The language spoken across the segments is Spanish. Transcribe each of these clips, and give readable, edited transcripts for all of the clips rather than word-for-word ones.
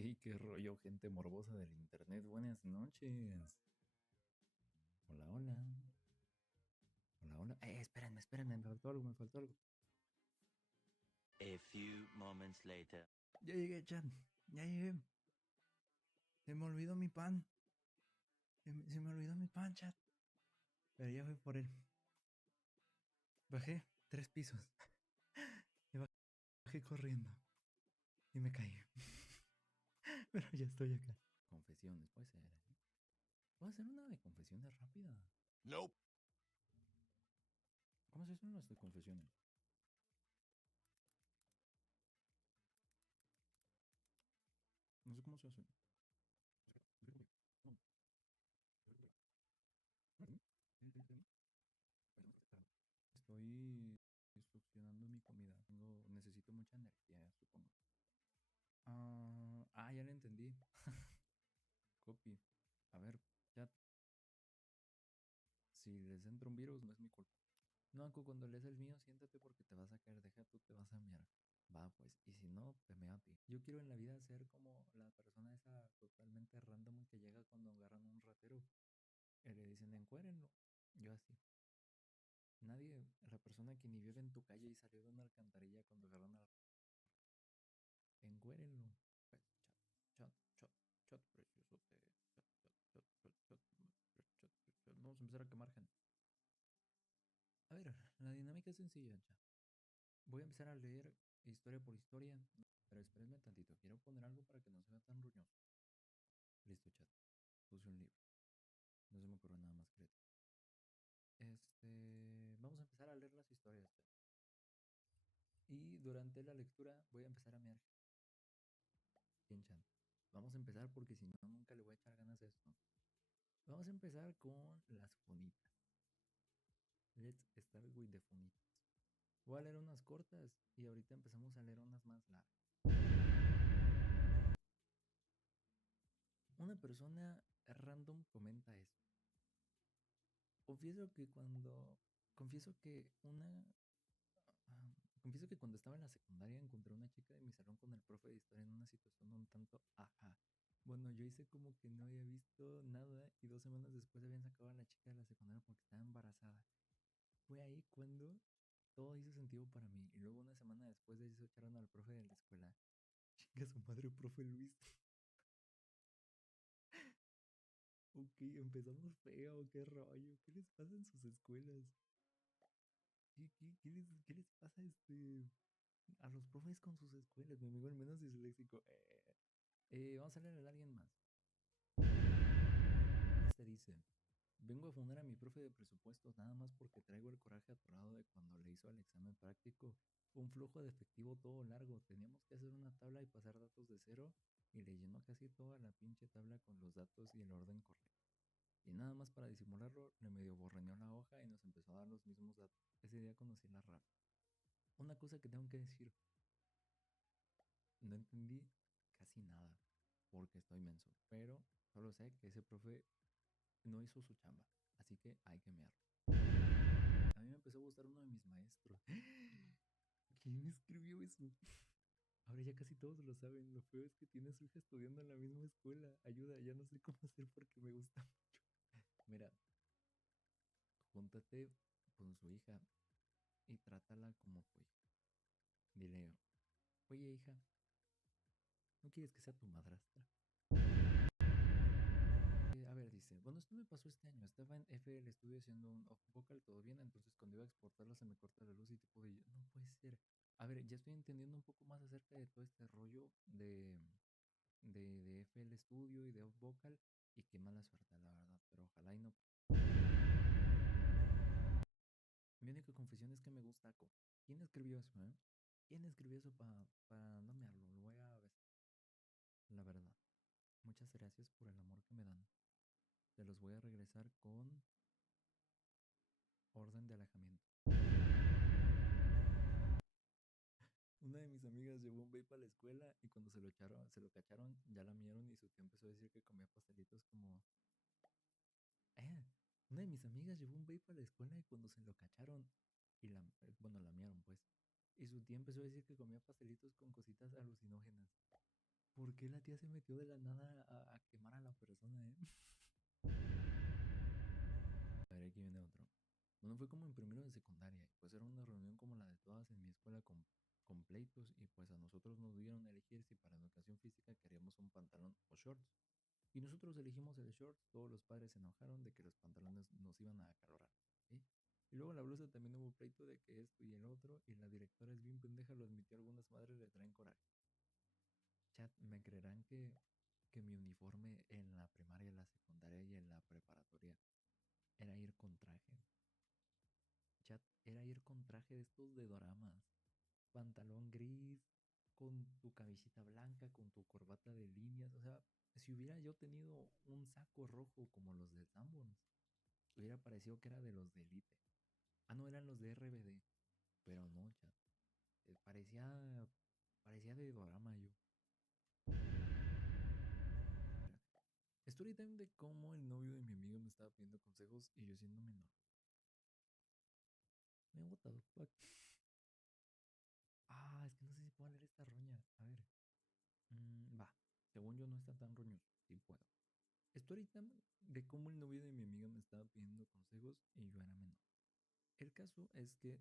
Hey, qué rollo, gente morbosa del internet. Buenas noches. Hola, hola. Hola, hola. Espérenme, me faltó algo, me faltó algo. A few moments later. Ya llegué, chat. Ya llegué. Se me olvidó mi pan. Se me olvidó mi pan, chat. Pero ya fui por él. Bajé 3 pisos. Y bajé corriendo. Y me caí. Pero ya estoy acá. Confesiones, puede ser. ¿Puedo hacer una de confesiones rápida? Nope. ¿Cómo se hacen las de confesiones? No sé cómo se hacen. Estoy succionando mi comida. Necesito mucha energía, supongo. Ya lo entendí. Copy. A ver, chat. Si les entra un virus, no es mi culpa. No, Aku, cuando lees el mío, siéntate porque te vas a caer. Deja tú, te vas a miar. Va, pues. Y si no, te mea a ti. Yo quiero en la vida ser como la persona esa totalmente random que llega cuando agarran un ratero. Y le dicen, encuérenlo. Yo así. Nadie, la persona que ni vive en tu calle y salió de una alcantarilla cuando agarran al encuérenlo. Pues, chat, chat, chat, precioso. Chat, chat, chat, chat, chat, chat, chat. Vamos a empezar a quemar gente. A ver, la dinámica es sencilla, chat. Voy a empezar a leer historia por historia. Pero espérenme tantito. Quiero poner algo para que no se vea tan ruñoso. Listo, chat. Puse un libro. No se me ocurre nada más creativo. Vamos a empezar a leer las historias, chat. Y durante la lectura voy a empezar a mear. Bien, chat. Vamos a empezar porque si no, nunca le voy a echar ganas a esto. Vamos a empezar con las fonitas. Let's start with the fonitas. Voy a leer unas cortas y ahorita empezamos a leer unas más largas. Una persona random comenta esto. Confieso que cuando. Confieso que una. Confieso que cuando estaba en la secundaria encontré una chica de mi salón con el profe de historia en una situación un tanto ajá. Bueno, yo hice como que no había visto nada y 2 semanas después habían sacado a la chica de la secundaria porque estaba embarazada. Fue ahí cuando todo hizo sentido para mí. Y luego 1 semana después de eso echaron al profe de la escuela. Chinga su madre, profe Luis. Ok, empezamos feo, qué rollo. ¿Qué les pasa en sus escuelas? ¿Qué les pasa a los profes con sus escuelas? Mi amigo el menos disléxico. Vamos a leerle a alguien más. Este dice, vengo a fundar a mi profe de presupuestos nada más porque traigo el coraje atorado de cuando le hizo el examen práctico. Un flujo de efectivo todo largo. Teníamos que hacer una tabla y pasar datos de cero y le llenó casi toda la pinche tabla con los datos y el orden correcto. Y nada más para disimularlo, le medio borreñó la hoja y nos empezó a dar los mismos datos. Ese día conocí la RAP. Una cosa que tengo que decir, no entendí casi nada porque estoy menso, pero solo sé que ese profe no hizo su chamba, así que hay que mearlo. A mí me empezó a gustar uno de mis maestros. ¿Quién escribió eso? Ahora ya casi todos lo saben. Lo feo es que tiene a su hija estudiando en la misma escuela. Ayuda, ya no sé cómo hacer porque me gusta mucho. Mira, júntate con su hija y trátala como tu hija. Dile, oye hija, ¿no quieres que sea tu madrastra? A ver, dice, bueno, esto me pasó este año. Estaba en FL Studio haciendo un off vocal, todo bien. Entonces, cuando iba a exportarlo, se me corta la luz y tipo de, no puede ser. A ver, ya estoy entendiendo un poco más acerca de todo este rollo de FL Studio y de off vocal. Y qué mala suerte, la verdad. Pero ojalá y no. Mi única confesión es que me gusta Ako. ¿Quién escribió eso, eh? ¿Quién escribió eso para no mearlo? Lo voy a ver. La verdad. Muchas gracias por el amor que me dan. Se los voy a regresar con orden de alejamiento. Una de mis amigas llevó un vape a la escuela y cuando se lo cacharon, ya la miraron y su tío empezó a decir que comía pastelitos como, eh, una de mis amigas llevó un vape a la escuela y cuando se lo cacharon y bueno, la miraron pues, y su tía empezó a decir que comía pastelitos con cositas alucinógenas. ¿Por qué la tía se metió de la nada a quemar a la persona, A ver, aquí viene otro. Bueno, fue como en primero de secundaria, y pues era una reunión como la de todas en mi escuela con pleitos, y pues a nosotros nos dieron a elegir si para educación física queríamos un pantalón o shorts. Y nosotros elegimos el shorts, todos los padres se enojaron de que los pantalones nos iban a acalorar, ¿sí? Y luego la blusa también hubo pleito de que esto y el otro, y la directora es bien pendeja, lo admitió, algunas madres le traen coraje. Chat, ¿me creerán que mi uniforme en la primaria, en la secundaria y en la preparatoria era ir con traje? Chat, era ir con traje de estos de doramas. Pantalón gris, con tu camiseta blanca, con tu corbata de líneas. O sea, si hubiera yo tenido un saco rojo como los de Sanborns, hubiera parecido que era de los de Elite. Ah, no, eran los de RBD. Pero no, chat. Parecía de dorama yo. Story time de cómo el novio de mi amigo me estaba pidiendo consejos y yo siendo menor. Me what the fuck. Ah, es que no sé si puedo leer esta roña. A ver. Va. Según yo no está tan roñoso. Sí puedo. Story time de cómo el novio de mi amiga me estaba pidiendo consejos y yo era menor. El caso es que,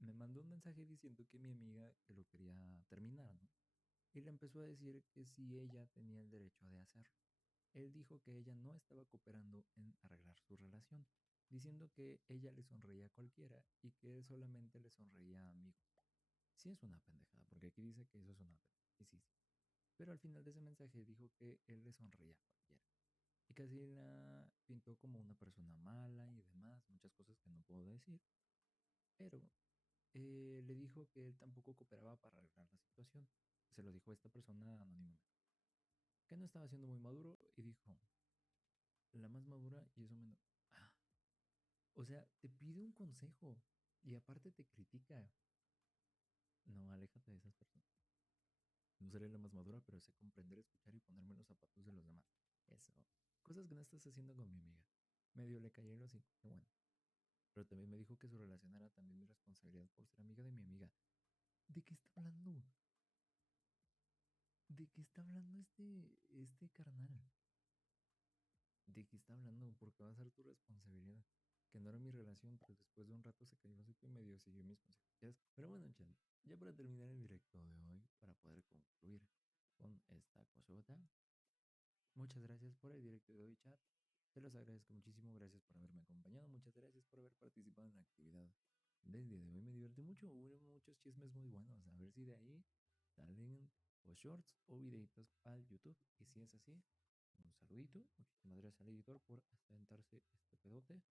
me mandó un mensaje diciendo que mi amiga que lo quería terminar, ¿no? Y le empezó a decir que si ella tenía el derecho de hacerlo. Él dijo que ella no estaba cooperando en arreglar su relación, diciendo que ella le sonreía a cualquiera y que él solamente le sonreía a amigos. Sí es una pendejada, porque aquí dice que eso es una pendejada. Y sí, sí. Pero al final de ese mensaje dijo que él le sonreía a cualquiera. Y casi la pintó como una persona mala y demás, muchas cosas que no puedo decir. Pero le dijo que él tampoco cooperaba para arreglar la situación. Se lo dijo a esta persona anónimamente. Que no estaba siendo muy maduro y dijo, la más madura y eso menos. Ah, o sea, te pide un consejo y aparte te critica. No, aléjate de esas personas. No seré la más madura, pero sé comprender, escuchar y ponerme en los zapatos de los demás. Eso. Cosas que no estás haciendo con mi amiga. Medio le caí en los hocico, qué bueno. Pero también me dijo que su relación era también mi responsabilidad por ser amiga de mi amiga. ¿De qué está hablando? ¿De qué está hablando este carnal? ¿De qué está hablando? Porque va a ser tu responsabilidad. Que no era mi relación, pero después de un rato se cayó así que medio siguió mis consejos. Pero bueno, chan, ya para terminar el directo de hoy, para poder concluir con esta cosota, muchas gracias por el directo de hoy, chat. Te los agradezco muchísimo, gracias por haberme acompañado, muchas gracias por haber participado en la actividad del día de hoy. Me divertí mucho, hubo muchos chismes muy buenos. A ver si de ahí salen o shorts o videitos al YouTube. Y si es así, un saludito. Muchísimas gracias al editor por aventarse este pedote.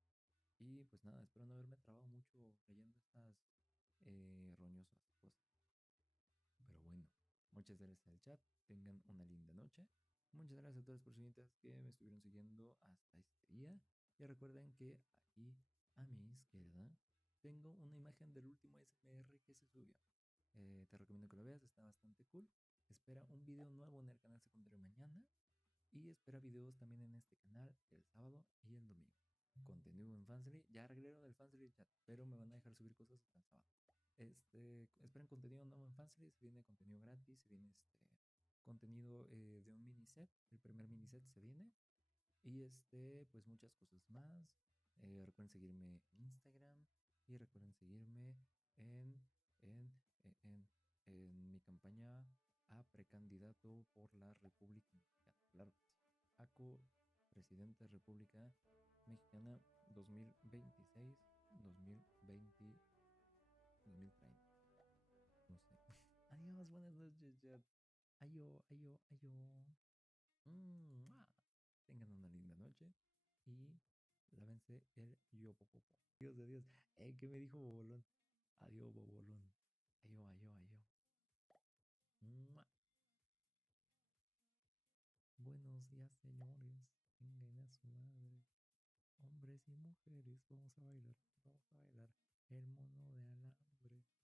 Y pues nada, espero no haberme trabado mucho leyendo estas roñosas cosas. Pero bueno, muchas gracias al chat. Tengan una linda noche. Muchas gracias a todas las personitas que me estuvieron siguiendo hasta este día. Y recuerden que aquí a mi izquierda tengo una imagen del último SMR que se subió. Te recomiendo que lo veas, está bastante cool. Espera un video nuevo en el canal secundario mañana. Y espera videos también en este canal el sábado y el domingo. Contenido en Fansly. Ya arreglaron el Fansly chat, pero me van a dejar subir cosas hasta el sábado. Esperen contenido nuevo en Fansly. Se viene contenido gratis. Se viene contenido de un mini set. El primer mini set se viene. Y pues muchas cosas más. Recuerden seguirme en Instagram. Y recuerden seguirme en, en, en mi campaña a precandidato por la República Mexicana. Claro que sí. ACO, presidente de República Mexicana 2026, 2020, 2030. No sé. Adiós, buenas noches, chat. Ayo, ayo, ayo. Tengan una linda noche y lávense el yopopopo. Adiós, adiós. ¿Qué me dijo Bobolón? Adiós, Bobolón. Ayo, ayo, ayo. Buenos días, señores. Vengan a su madre. Hombres y mujeres, vamos a bailar el mono de alambre.